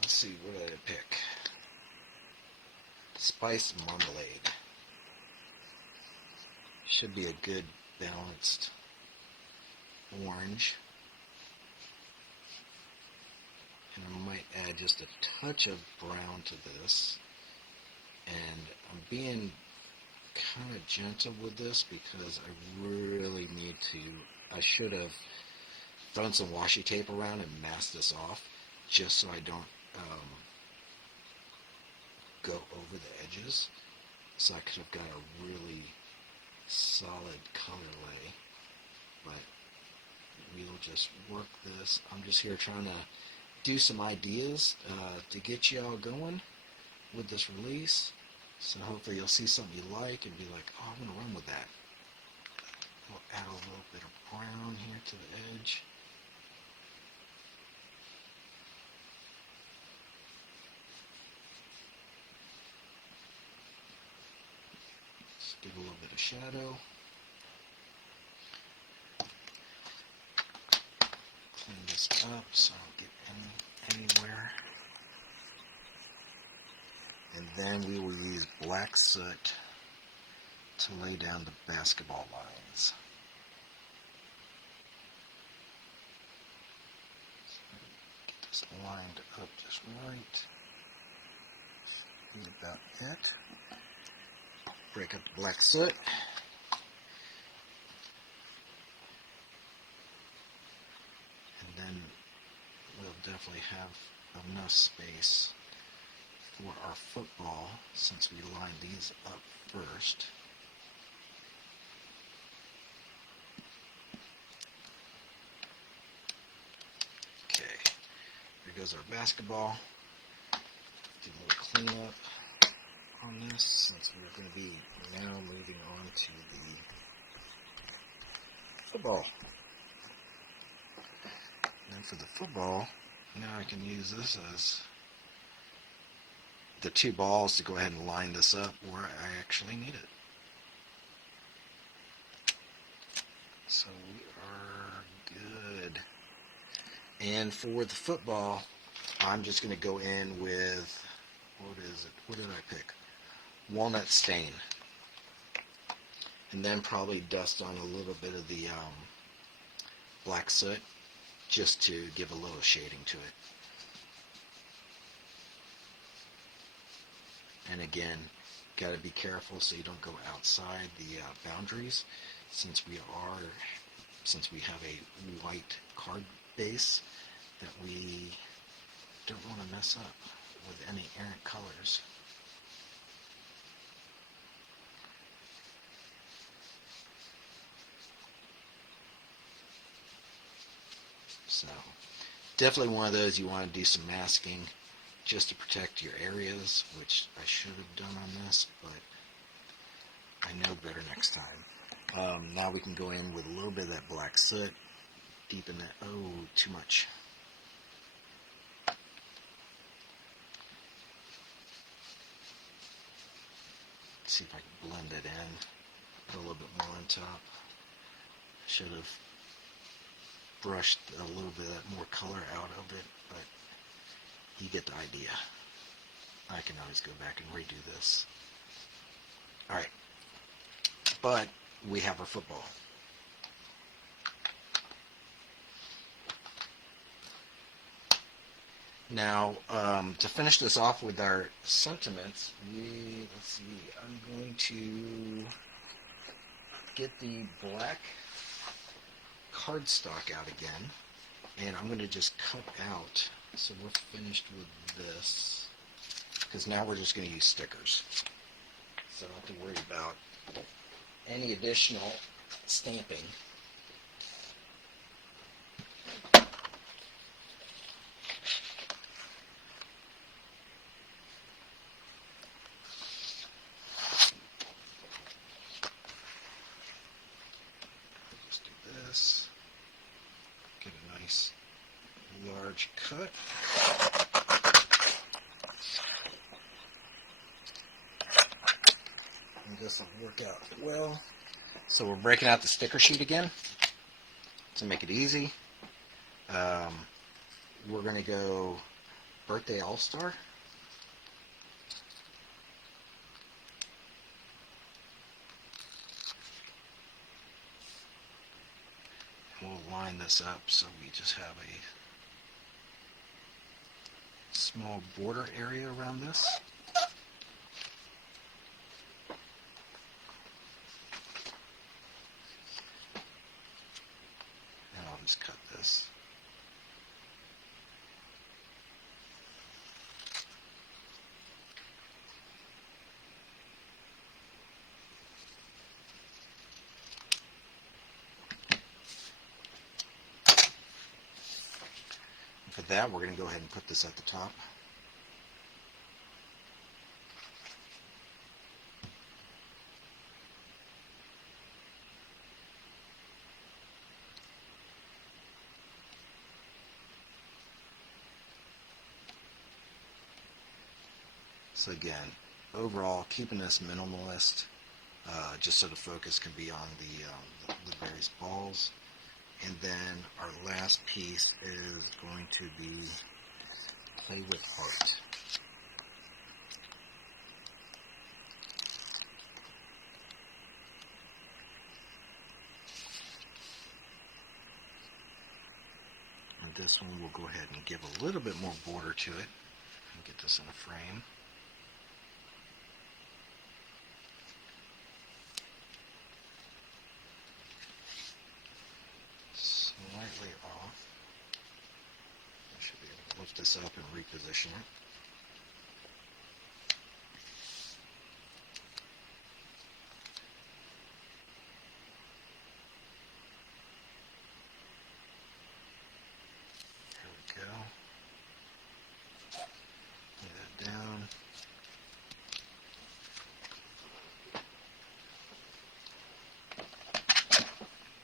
let's see, what did I pick? Spice marmalade. Should be a good balanced orange. And I might add just a touch of brown to this. And I'm being kind of gentle with this because I really need to, I should have thrown some washi tape around and masked this off just so I don't go over the edges. So I could have got a really solid color lay. But we'll just work this. I'm just here trying to do some ideas to get you all going with this release. So hopefully you'll see something you like and be like, oh, I'm going to run with that. We'll add a little bit of brown here to the edge. Just give a little bit of shadow. Clean this up so I don't get anywhere. And then we will use black soot to lay down the basketball lines. So It's lined up just right. Be about it. Break up the black soot. And then we'll definitely have enough space for our football since we lined these up first. Okay, here goes our basketball. Do a little cleanup on this since we're going to be now moving on to the football. And for the football, now I can use this as the two balls to go ahead and line this up where I actually need it. So we are good. And for the football, I'm just going to go in with, what is it? What did I pick? Walnut stain. And then probably dust on a little bit of the black soot just to give a little shading to it. And again, got to be careful so you don't go outside the boundaries since we have a white card base that we don't want to mess up with any errant colors. So definitely one of those you want to do some masking just to protect your areas, which I should have done on this, but I know better next time. Now we can go in with a little bit of that black soot, deepen that. Oh, too much. Let's see if I can blend it in, put a little bit more on top. Should have brushed a little bit more color out of it, but you get the idea. I can always go back and redo this. Alright, but we have our football. Now, to finish this off with our sentiments, let's see, I'm going to get the black cardstock out again, and I'm going to just cut out, so we're finished with this, because now we're just going to use stickers. So I don't have to worry about any additional stamping. Just do this. Get a nice large cut. And this will work out well. So we're breaking out the sticker sheet again to make it easy. We're going to go Birthday All-Star. And we'll line this up so we just have a small border area around this. And I'll just cut this. For that, we're going to go ahead and put this at the top. So again, overall, keeping this minimalist, just so the focus can be on the various balls. And then our last piece is going to be Play with Heart. And this one we'll go ahead and give a little bit more border to it and get this in a frame. Slightly off. I should be able to lift this up and reposition it. There we go. Lay that down.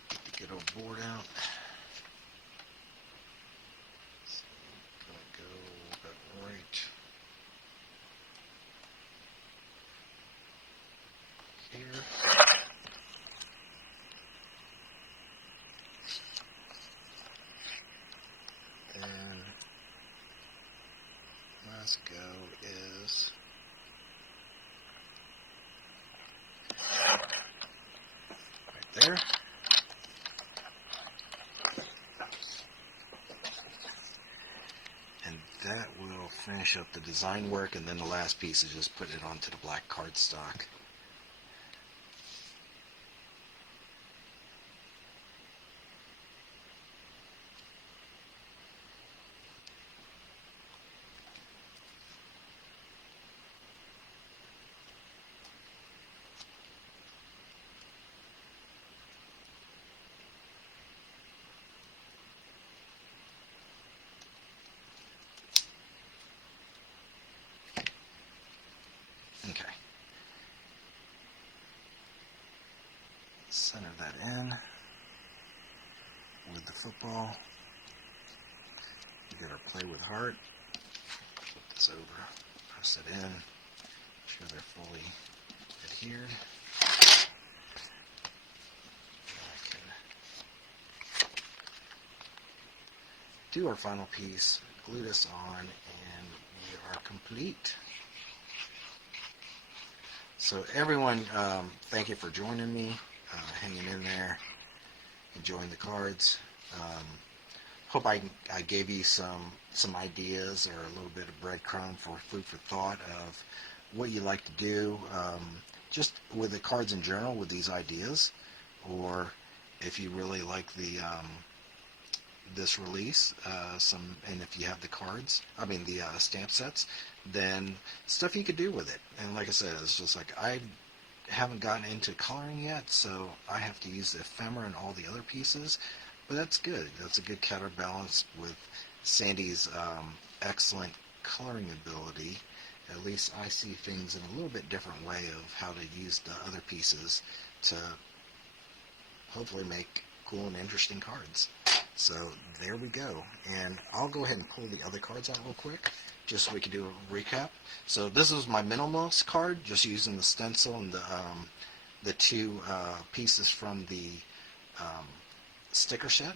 Get the good old board out. So I'm going to go about right here. And last go is right there. And that will finish up the design work, and then the last piece is just put it onto the black cardstock. Okay. Center that in with the football. We got our play with heart. Flip this over, press it in, make sure they're fully adhered. I can do our final piece, glue this on, and we are complete. So everyone, thank you for joining me, hanging in there, enjoying the cards. Hope I gave you some ideas or a little bit of breadcrumb for food for thought of what you like to do, just with the cards in general with these ideas, or if you really like the this release, and if you have the cards, the stamp sets, then stuff you could do with it. And like I said, it's just like I haven't gotten into coloring yet, so I have to use the ephemera and all the other pieces, but that's good. That's a good counterbalance with Sandy's excellent coloring ability. At least I see things in a little bit different way of how to use the other pieces to hopefully make cool and interesting cards. So there we go, and I'll go ahead and pull the other cards out real quick just so we can do a recap. So this was my minimalist card, just using the stencil and the two pieces from the sticker set.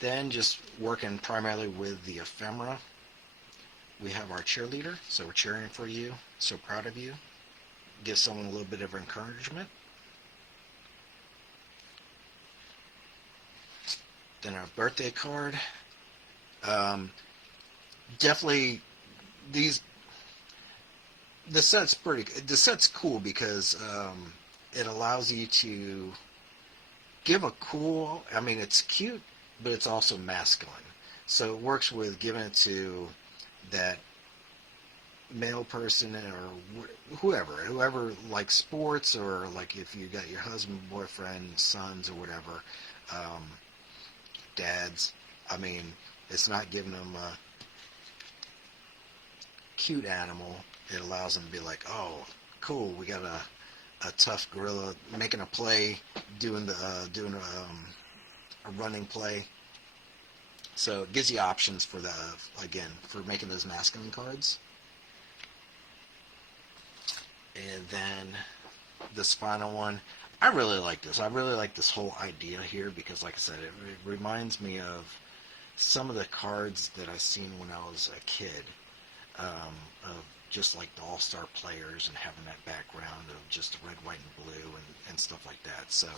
Then just working primarily with the ephemera. We have our cheerleader, so we're cheering for you, so proud of you. Give someone a little bit of encouragement. Then our birthday card. Definitely the set's cool because it allows you to give a cool, it's cute, but it's also masculine. So it works with giving it to that male person or whoever likes sports, or like if you got your husband, boyfriend, sons, or whatever, dads. It's not giving them a cute animal. It allows them to be like, oh, cool, we got a tough gorilla making a play, doing a running play. So it gives you options for for making those masculine cards. And then this final one, I really like this. I really like this whole idea here because, like I said, it reminds me of some of the cards that I seen when I was a kid, of just like the all-star players and having that background of just red, white, and blue and stuff like that. So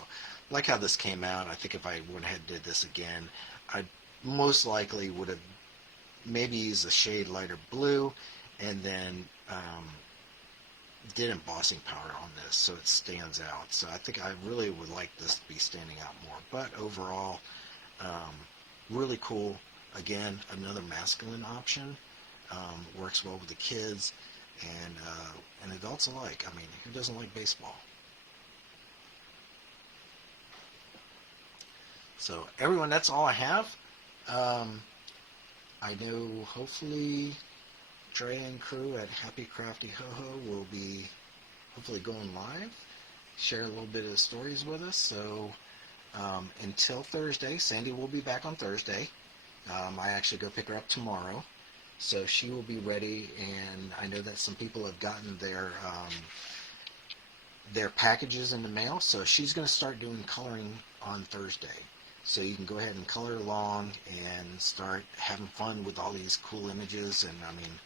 like how this came out. I think if I went ahead and did this again, I most likely would have maybe used a shade lighter blue and then did embossing powder on this so it stands out. So I think I really would like this to be standing out more. But overall, really cool. Again, another masculine option. Works well with the kids and adults alike. I mean, who doesn't like baseball? So everyone, that's all I have. I know hopefully Drea and crew at Happy Crafty Ho Ho will be hopefully going live, share a little bit of stories with us. So until Thursday, Sandy will be back on Thursday. I actually go pick her up tomorrow, so she will be ready. And I know that some people have gotten their packages in the mail, so she's going to start doing coloring on Thursday. So you can go ahead and color along and start having fun with all these cool images. And I mean,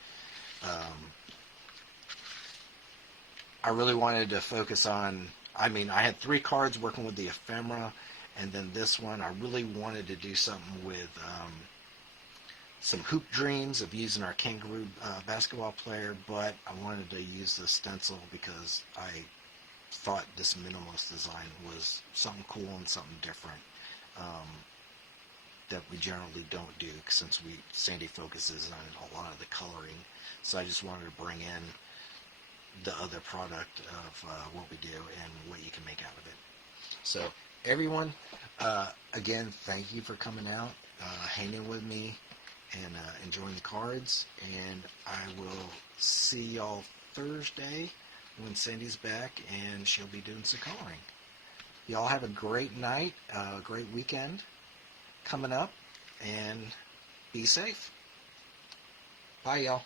I really wanted to focus on, I mean, I had 3 cards working with the ephemera, and then this one, I really wanted to do something with some hoop dreams of using our kangaroo basketball player, but I wanted to use the stencil because I thought this minimalist design was something cool and something different that we generally don't do, since Sandy focuses on a lot of the coloring. So I just wanted to bring in the other product of what we do and what you can make out of it. So everyone, again, thank you for coming out, hanging with me, and enjoying the cards. And I will see y'all Thursday when Sandy's back and she'll be doing some coloring. Y'all have a great night, a great weekend coming up, and be safe. Bye, y'all.